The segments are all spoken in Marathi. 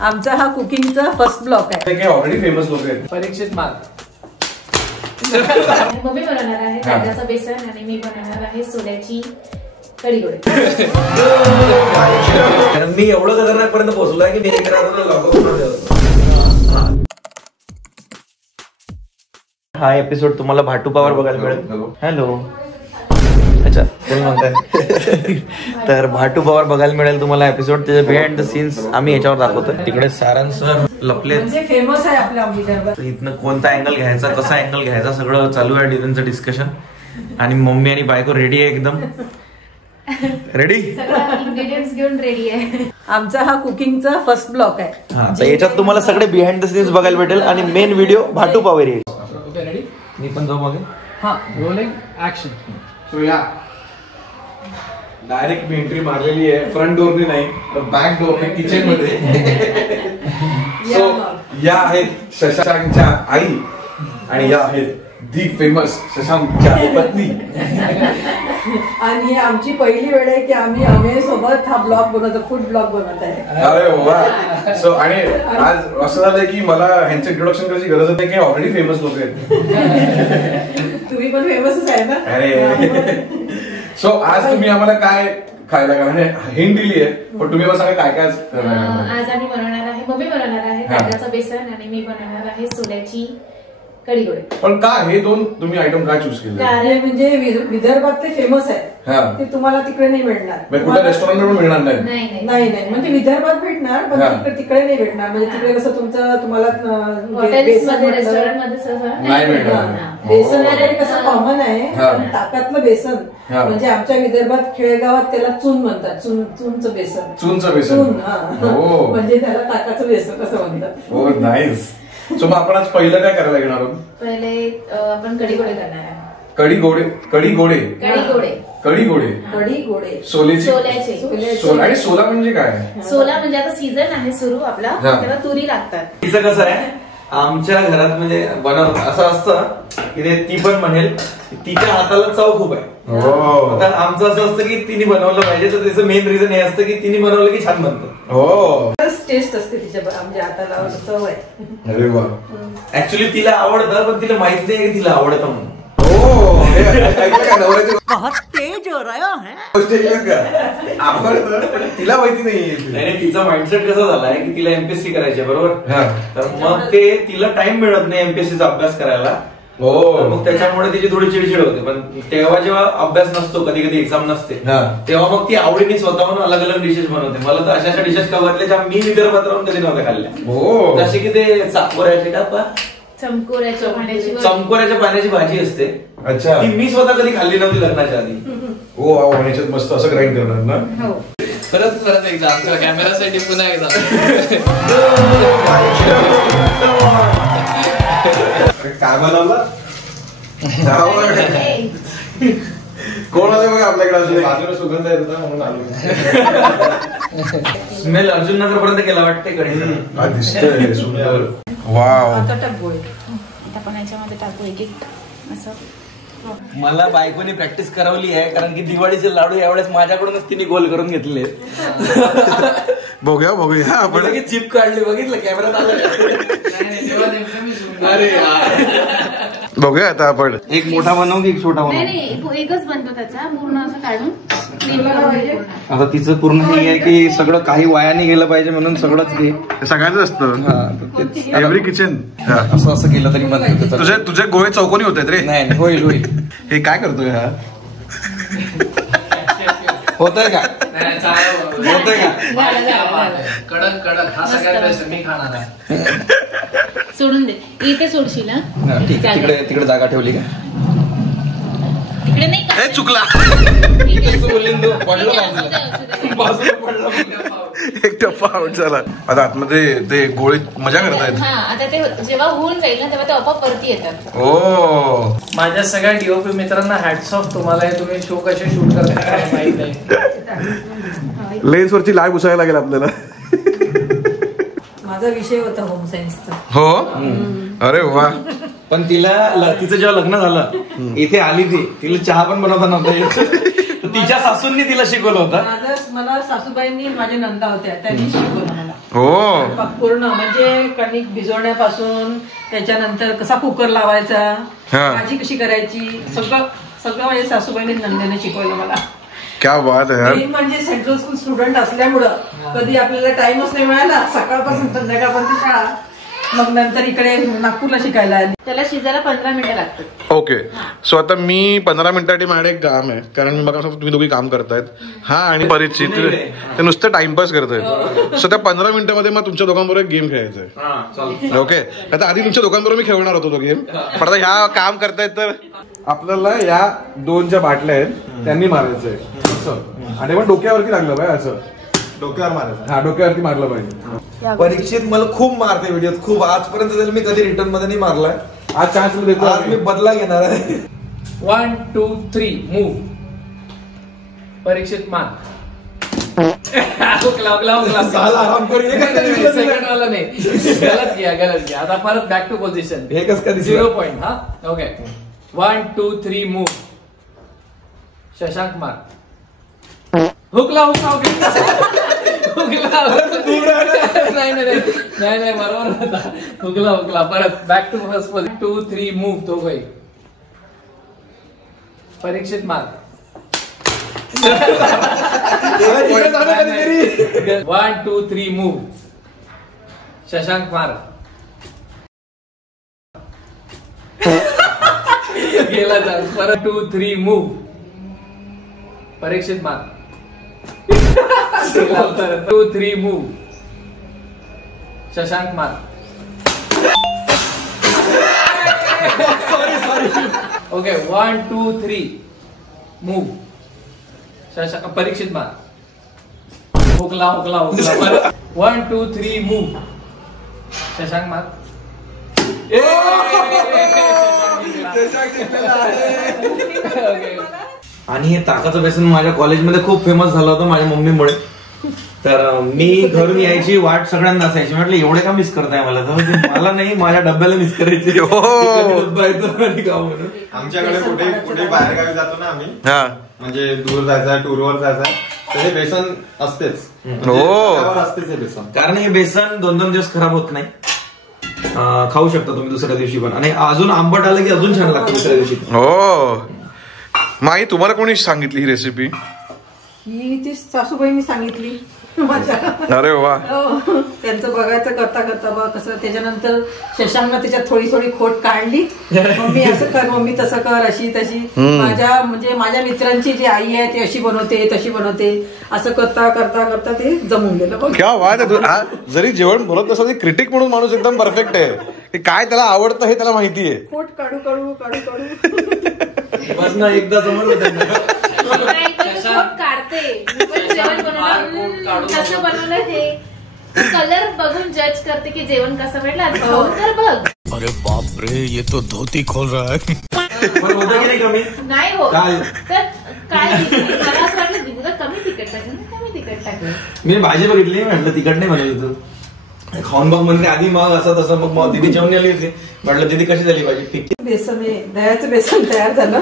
आमचा हा कुकिंगचा फर्स्ट ब्लॉक आहे. ते ऑलरेडी फेमस लोक आहेत. परीक्षित मार्क. मम्मी बनवणार आहे तांदळाचं बेसन आणि मी बनवणार आहे सोल्याची कढी गोळे. मी एवढं खतरनाक पर्यंत पोहोचलोय की हा एपिसोड तुम्हाला भाटू पावर बघायला मिळेल. हॅलो अच्छा कोण म्हणताय. तर भाटू पावर बघायला मिळेल तुम्हाला एपिसोड. त्याचे बिहाइंड द सीन्स आम्ही याच्यावर दाखवतोय. तिकडे सारंग सर लपले, म्हणजे फेमस आहे आपल्या विदर्भात. इथनं कोणता अँगल घ्यायचा, कसा अँगल घ्यायचा सगळं चालू आहे डिझाईनचं डिस्कशन. आणि मम्मी आणि बायको रेडी आहे एकदम. रेडी इंग्रेडियंट्स घेऊन रेडी आहे. आमचा हा कुकिंगचा फर्स्ट ब्लॉक आहे. तर याच्यात तुम्हाला सगळे बिहाइंड द सीन्स बघायला भेटेल आणि मेन व्हिडिओ भाटू पावर येईल. Okay ready. मी पण जाऊ मागे. हा रोलिंग ऍक्शन. सो या डायरेक्ट मी एंट्री मारलेली आहे. फ्रंट डोरने नाही तर बॅक डोरने किचन मध्ये. सो या आहेत शशांकच्या आई आणि या आहेत दी फेमस शशांकच्या पत्नी. आणि आमची पहिली वेळ आहे की आम्ही अमेय सोबत हा ब्लॉग बनवतो, फूड ब्लॉग बनवत आहे. अरे वा. सो आणि आज असं झालंय की मला ह्यांचं इंट्रोडक्शन करायची गरज नाही की ऑलरेडी फेमस लोक आहेत. तुम्ही पण फेमसच आहे ना. अरे सो आज तुम्ही आम्हाला काय खायला का म्हणजे हिंट दिली आहे पण तुम्ही मला सांगा काय काय आज आम्ही बनवणार आहे, मम्मी बनवणार आहे तांदळाचं बेसन आणि मी बनवणार आहे सोल्याची कढी गोळे. पण का हे दोन तुम्ही आयटम काय चूज केले. कारण म्हणजे विदर्भात ते फेमस आहे. ते तुम्हाला तिकडे नाही मिळणार. कुठल्या रेस्टॉरंट पण मिळणार नाही. नाही म्हणजे विदर्भात भेटणार पण तिकडे नाही भेटणार. म्हणजे तिकडे कसं तुमचं तुम्हाला रेस्टॉरंट मध्ये नाही मिळणार. बेसन वगैरे कसं कॉमन आहे. ताकातलं बेसन म्हणजे आमच्या विदर्भात खेडेगावात त्याला चून म्हणतात. चूनचं बेसन. चूनचं बेसन. म्हणजे त्याला ताकाचं बेसन असं म्हणतात. हो नाईस. सो मग आपण आज पहिलं काय करायला घेणार आहोत. पहिले आपण कढी गोळे करणार आहे. कढी गोळे. कढी गोळे. कढी गोळे. कढी गोळे. सोल्याचे. आणि सोला म्हणजे काय. सोला म्हणजे आता सीझन आहे सुरू आपला. त्याला तुरी लागतात. तिचं कसं आहे आमच्या घरात म्हणजे बनवत असं असतं की ते ती पण म्हणेल तिच्या हाताला चव खूप आहे. आता आमचं असं असतं की तिने बनवलं पाहिजे. तर त्याचं मेन रिझन हे असतं की तिने बनवलं की छान बनतं. हो टेस्ट असते तिच्या म्हणजे हाताला चव आहे. अरे वा. ऍक्च्युली तिला आवडतं पण तिला माहित नाही की तिला आवडतं म्हणून. बहुत तेज हो रहा है. तिला माहिती नाही. तिचा माइंडसेट कसा झालाय की तिला एमपीएससी करायची बरोबर. तर मग ते तिला टाइम मिळत नाही एमपीएससीचा अभ्यास करायला. मग त्याच्यामुळे तिची थोडी चिडचिड होते. पण तेव्हा जेव्हा अभ्यास नसतो कधी कधी एक्झाम नसते तेव्हा मग ती आवडीने स्वतःहून अलग अलग डिशेस बनवते. मला तर अशा डिशेस कवरल्या ज्या मी विदर्भात राहून कधी नव्हत्या खाल्ल्या. जसे की ते चाकोऱ्याचे का चमकोऱ्याच्या पाण्याची भाजी असते. अच्छा. ती मी स्वतः कधी खाल्ली नव्हती लग्नाच्या आधी. हो ह्याच्यात मस्त असं ग्राइंड करणार ना. परत एकदा आमच्या कॅमेरासाठी पुन्हा एकदा. काय बनवलं कोण आले बघा आपल्याकडे. अजून बाजूला सुगंध येत होता म्हणून आलो. स्मेल अर्जुन नगर पर्यंत गेला वाटते कडे. दिसतंय सुंदर. वाव. आपण याच्यामध्ये टाकू एक असं. मला बायकोने प्रॅक्टिस करवली आहे कारण की दिवाळीचे लाडू यावेळेस माझ्याकडूनच तिने गोल करून घेतले. बघूया आपण की चिप काढली बघितलं कॅमेरात आलं. अरे बघूया आता आपण एक मोठा बनवू की एक छोटा बनवू. नाही एकच बनतो त्याचा पूर्ण असं काढून. आता तिचं पूर्ण हे आहे की सगळं काही वायाने गेलं पाहिजे म्हणून सगळंच हे सगळ्याच असतं. एव्हरी किचन असं केलं तरी बनतं. तुझे गोळे चौकोनी होत आहेत रे. नाही होईल. हे काय करतोय हा. होतंय का कडक हा सगळ्यात बेस्ट मी खाणार आहे. सोडून दे. इथे सोडशील ना. तिकडे जागा ठेवली का. तिकडे नाही चुकला. एक टप्पा आउट झाला. आता आतमध्ये ते गोळे मजा करतायत. आता ते जेव्हा होऊन जाईल ना तेव्हा ते आपोआप वरती येतात. ओ माझ्या सगळ्या डीओपी मित्रांना हॅट्स ऑफ. तुम्हाला तुम्ही शो कसे शूट करता माहित नाही. लेन्स वरची लाग घुसायला लागेल आपल्याला. माझा विषय होता होम सायन्सचा. हो. अरे वा. पण तिचं जेव्हा लग्न झालं इथे आली तिला चहा पण बनवता नव्हता येत. तिच्या सासूंनी तिला शिकवलं होतं. मला सासूबाईंनी माझ्या नंदा होत्या त्यांनी शिकवलं मला. हो पूर्ण म्हणजे कणिक भिजवण्यापासून त्याच्यानंतर कसा कुकर लावायचा, भाजी कशी करायची, सगळं माझ्या सासूबाईंनी नंद्याने शिकवलं मला. क्या बात आहे. म्हणजे सेंट्रल स्कूल स्टुडंट असल्यामुळं कधी आपल्याला टाइमच नाही मिळाला, सकाळपासून संध्याकाळपर्यंत शाळा, मग नंतर इकडे नागपूरला शिकायला आली. त्याला शिजायला 15 मिनिटं लागतात. ओके. सो आता मी 15 मिनिटासाठी माझ्याकडे एक काम आहे, कारण मी बघा तुम्ही दोघी काम करतायत. हा आणि परिचित ते नुसतं टाइमपास करतायत. सो त्या 15 मिनिटांमध्ये मग तुमच्या दोघांबरोबर एक गेम खेळायचा आहे. ओके. आता आधी तुमच्या दोघांबरोबर मी खेळणार होतो तो गेम, पण आता ह्या काम करतायत तर आपल्याला या 2 ज्या बाटल्या आहेत त्यांनी मारायचंय असं, आणि पण डोक्यावरती लागलं पाहिजे असं. डोक्यावर मारायचं. हा डोक्यावरती मारलं पाहिजे. परीक्षेत मला खूप मारते व्हिडिओ, खूप. आजपर्यंत त्याला मी कधी रिटर्न मध्ये नाही मारलाय. आज चान्स देतो, आज मी बदला घेणार आहे. 1 2 3 मूव. परीक्षित मान. आराम करून सेकंड वाला नाही, गलत किया. आता परत बॅक टू पोझिशन. हे कसं काय 0 पॉइंट. हा ओके. 1 2 3 मूव. शशांक मार. हुकला नाही बरोबर होता. हुकला परत back to first position. 2 3 move. तो भाई परीक्षित मार. 1 2 3 मूव. शशांक मार. गेला चान्स. परत 2 3 मूव. परीक्षित मार. 2 3 मूव. शशांक मार. Sorry. Okay 1 2 3 move. Shashank. Parikshit मार. हुकला 1 2 3 मूव. शशांक मार. आणि हे ताकाचं बेसन माझ्या कॉलेजमध्ये खूप फेमस झालं होतं माझ्या मम्मीमुळे. तर मी घरून यायची वाट सगळ्यांना असायची. म्हटलं एवढे का मिस करताय मला, तर मला नाही माझ्या डब्याला मिस करायचे. आमच्याकडे कुठे बाहेर गावी जातो ना आम्ही, म्हणजे दूर जायचं, टूरवर जायचं, तर हे बेसन असतेच. असतेच हे बेसन. कारण हे बेसन 2-2 दिवस खराब होत नाही. खाऊ शकता तुम्ही दुसऱ्या दिवशी पण. आणि अजून आंबट आलं की अजून छान लागतं दुसऱ्या दिवशी. हो. माई तुम्हाला कोणी सांगितली ही रेसिपी? ही ती सासूबाईंनी सांगितली माझ्या. अरे वा. त्यांचं बघायचं करता करता बघ कसं. त्याच्यानंतर शशांकनं त्याच्यात थोडी खोट काढली. मम्मी असं कर, मम्मी तसं कर, अशी तशी. माझ्या मित्रांची जी आई आहे ती अशी बनवते तशी बनवते, असं करता करता करता ते जमून गेलं. क्या बात आहे. जरी जेवण बनवत नसलं तरी क्रिटिक म्हणून माणूस एकदम परफेक्ट आहे. की काय त्याला आवडतं हे त्याला माहिती आहे. खोट काढू बस ना एकदा जमलं त्यांना. काढते जेवण बनवलं कसं बनवलं ते कलर बघून जज करते की जेवण कसं भेटलं. खाऊन तर बघ. अरे बाप रे, ये तो धोती खोल रहा है. होतं की नाही कमी? नाही होत. तर काय मला असं वाटलं दिदीला कमी तिखट टाकलं, कमी तिखट टाकलं. मी भाजी बघितली, म्हटलं तिखट नाही बनवली तू. खाऊन बघ म्हणते आधी, मग असं तसं. मग दिदी जेवण आली होती, म्हटलं दिदी कशी झाली भाजी? ठीक. बेसन दह्याचं बेसन तयार झालं.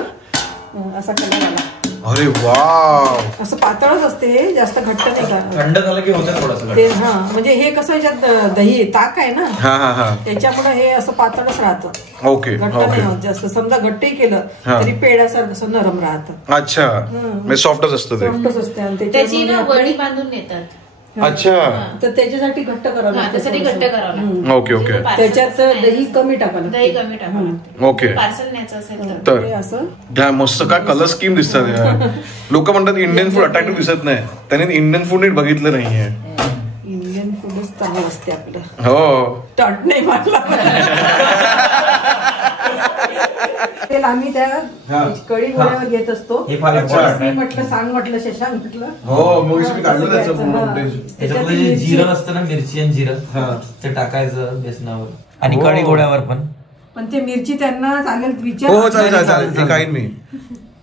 असा कलर आला. अरे वा. असं पातळच असते, जास्त घट्ट नाही का. थंड झालं की होतं थोडंसं. हा म्हणजे हे कसं याच्यात दही ताक आहे ना, त्याच्यामुळे हे असं पातळच राहतं. ओके. घट्ट नाही होत जास्त. समजा घट्टही केलं तरी पेड्यासारखं असं नरम राहतं. अच्छा. म्हणजे सॉफ्टच असतं ते. सॉफ्टच असते. आणि त्याची वडी बांधून नेतात. अच्छा. तर त्याच्यासाठी घट्ट करावं लागतं. त्यासाठी घट्ट करावं लागतं. ओके. त्याच्यात दही कमी टाकावं. दही कमी टाकावं. ओके. पार्सल न्यायचं असेल तर असं मस्त काय कलर स्कीम दिसतात. लोक म्हणतात इंडियन फूड अट्रॅक्टिव्ह दिसत नाही, त्यांनी इंडियन फूड नीट बघितलं नाहीये. इंडियन फूडच चांगलं असते आपलं. हो. टॉट नाही मारला. आम्ही त्या कढी गोळ्यावर घेत असतो. म्हटलं सांग, म्हटलं शशांक, म्हटलं हो मग काढलं त्याचं. त्याच्यामध्ये जे जिरं असतं ना, मिरची आणि जिरं, ते टाकायचं बेसनावर आणि कढी गोळ्यावर पण ते मिरची त्यांना चालेल विचार. हो चालेल ती काही मी.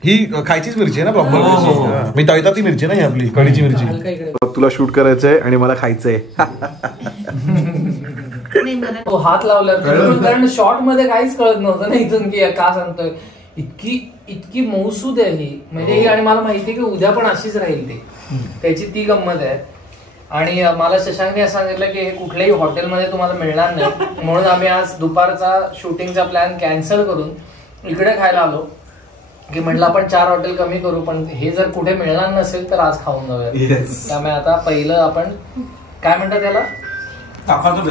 ही खायचीच मिरची आहे ना प्रॉपर. मी तळतात ती मिरची नाही आपली कढीची मिरची. तुला शूट करायचंय आणि मला खायचंय. हात लावला कारण शॉर्ट मध्ये काहीच कळत नव्हतं ना इथून की का सांगतोय. इतकी मऊसूद आहे ही, म्हणजे ही, आणि मला माहिती आहे की उद्या पण अशीच राहील ती, त्याची ती गंमत आहे. आणि मला शशांकने असं सांगितलं की हे कुठल्याही हॉटेलमध्ये तुम्हाला मिळणार नाही, म्हणून आम्ही आज दुपारचा शूटिंगचा प्लॅन कॅन्सल करून इकडे खायला आलो, की म्हटलं आपण 4 हॉटेल कमी करू, पण हे जर कुठे मिळणार नसेल तर आज खाऊन जाऊया. त्यामुळे आता पहिलं आपण काय म्हणतात त्याला, ताकाचं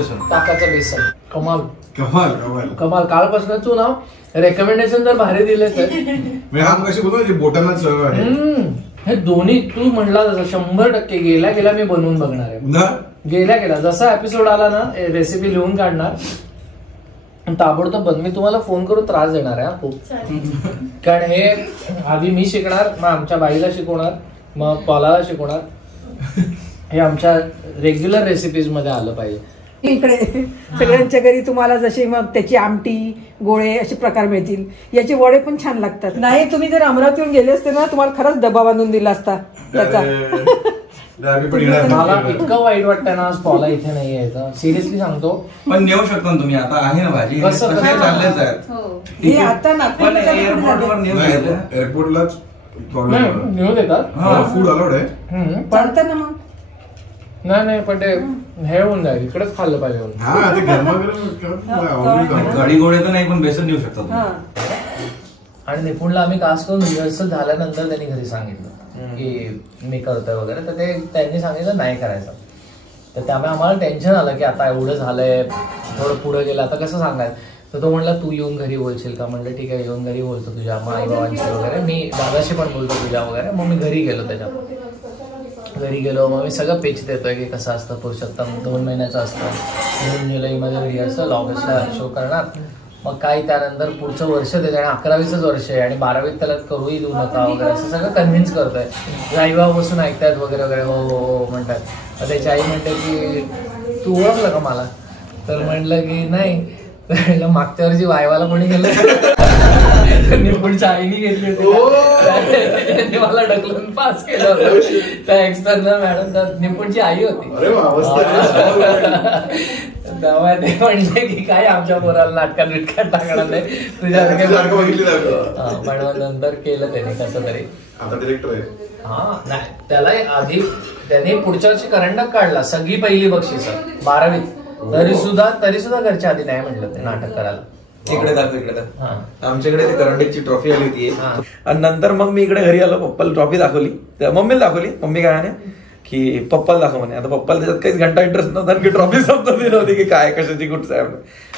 बेसन. कमाल कमाल कमाल कमाल. कालपासून तू ना रेकमेंडेशन जर भारी दिले तर बोटांना चव आहे. हे दोन्ही तू म्हणला जसं 100% गेला मी बनवून बघणार आहे. गेला जसा एपिसोड आला ना रेसिपी लिहून काढणार, ताबडतोब मी तुम्हाला फोन करून त्रास देणार आहे खूप. कारण हे आधी मी शिकणार, मग आमच्या बाईला शिकवणार, मग पॉलाला शिकवणार. हे आमच्या रेग्युलर रेसिपीज मध्ये आलं पाहिजे. इकडे सगळ्यांच्या घरी तुम्हाला जसे मग त्याची आमटी, गोळे असे प्रकार मिळतील. याचे वडे पण छान लागतात. नाही तुम्ही जर अमरावतीहून गेले असते ना, तुम्हाला खरंच डबा बांधून दिला असता त्याचा. मला इतकं वाईट वाटतं ना आज पॉला इथे नाही यायचं, सिरियसली सांगतो. पण नेऊ शकतो ना तुम्ही, आता आहे ना भाजी. कसं चाललेच आहेत हे आता नागपूरला एअरपोर्टलाच नेऊ देतात, फूड अलाउड आहे, चालतं ना. मग नाही पण ते हे होऊन जाईल, इकडेच खाल्लं पाहिजे. गडी गोळे तर नाही, पण बेसन देऊ शकतात. आणि निपुणला आम्ही कास्ट करून रिहर्सल झाल्यानंतर त्यांनी घरी सांगितलं की मी करतोय वगैरे, तर ते त्यांनी सांगितलं नाही करायचं. तर त्यामुळे आम्हाला टेन्शन आलं की आता एवढं झालंय, थोडं पुढे गेलं, आता कसं सांगायचं. तर तो म्हणला तू येऊन घरी बोलशील का. म्हणलं ठीक आहे, येऊन घरी बोलतो तुझ्या आई बाबांशी वगैरे, मी दादाशी पण बोलतो तुझ्या वगैरे. मग मी घरी गेलो, घरी गेलो. मग मी सगळं पिच देतोय की कसं असतं. पुरुषोत्तम 2 महिन्याचं असतं, जून जुलैमध्ये रिहर्सल, ऑगस्टला शो करणार. मग काय त्यानंतर पुढचं वर्ष देत, आणि 11वीच वर्ष आहे, आणि 12वीत त्याला करूही देऊ नका वगैरे, असं सगळं कन्व्हिन्स करतोय. आई बाबा बसून ऐकतायत वगैरे वगैरे, हो हो हो म्हणतात. मग त्याची आई म्हणते की तू ओळखलं का मला. तर म्हणलं की नाही. तर मागच्या वर्षी वायवाला कोणी गेलं निपुणच्या आईने घेतली होती, मला ढकलून पास केलं होतं. त्या एक्सटर्नल मॅडम तर निपुणची आई होती. तेव्हा ते म्हणले की काय आमच्या पोराला नाटकात बिटकात टाकणार नाही तुझ्यासारखे. पण नंतर केलं त्याने कसं तरी. हा नाही, त्याला आधी त्याने पुढच्या वर्षी करंडक काढला, सगळी पहिली बक्षीस 12वीत. तरी सुद्धा घरच्या आधी नाही म्हटलं ते नाटक करायला. इकडे आमच्याकडे ते करंडकची ट्रॉफी आली होती. आणि नंतर मग मी इकडे घरी आलो, पप्पाला ट्रॉफी दाखवली, मम्मीला दाखवली. मम्मी काय म्हणे की पप्पाला दाखव म्हणे. आता पप्पाला त्याच्यात काहीच घंटा इंटरेस्ट नव्हता, की ट्रॉफी समजा दिली होती की काय कशाची कुठचं आहे.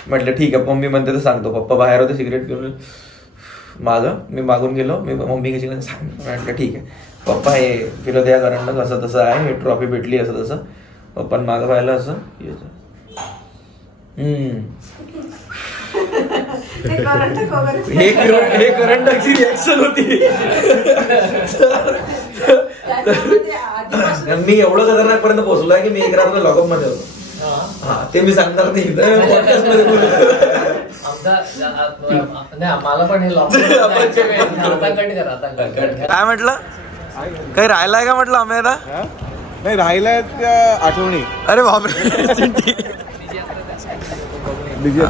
म्हटलं ठीक आहे, मम्मी म्हणते तर सांगतो. पप्पा बाहेर होते सिगरेट घेऊन, मी मागून गेलो. मी मम्मी कशी म्हटलं ठीक आहे पप्पा, हे फिरत या करंडक असं तसं आहे, हे ट्रॉफी भेटली असं तसं. पप्पान मागं पाहिलं असं, हे करंडकची रिएक्शन होती. मी एवढं खतरनाक पर्यंत पोहोचलोय की मी 1 रात्र लॉकअप मध्ये होतो. हा ते मी सांगणार नाही. मला पण हे काय म्हटलं, काही राहिलाय का म्हटलं आम्ही आता. नाही राहिलाय त्या आठवणी. अरे बापरे. बिझी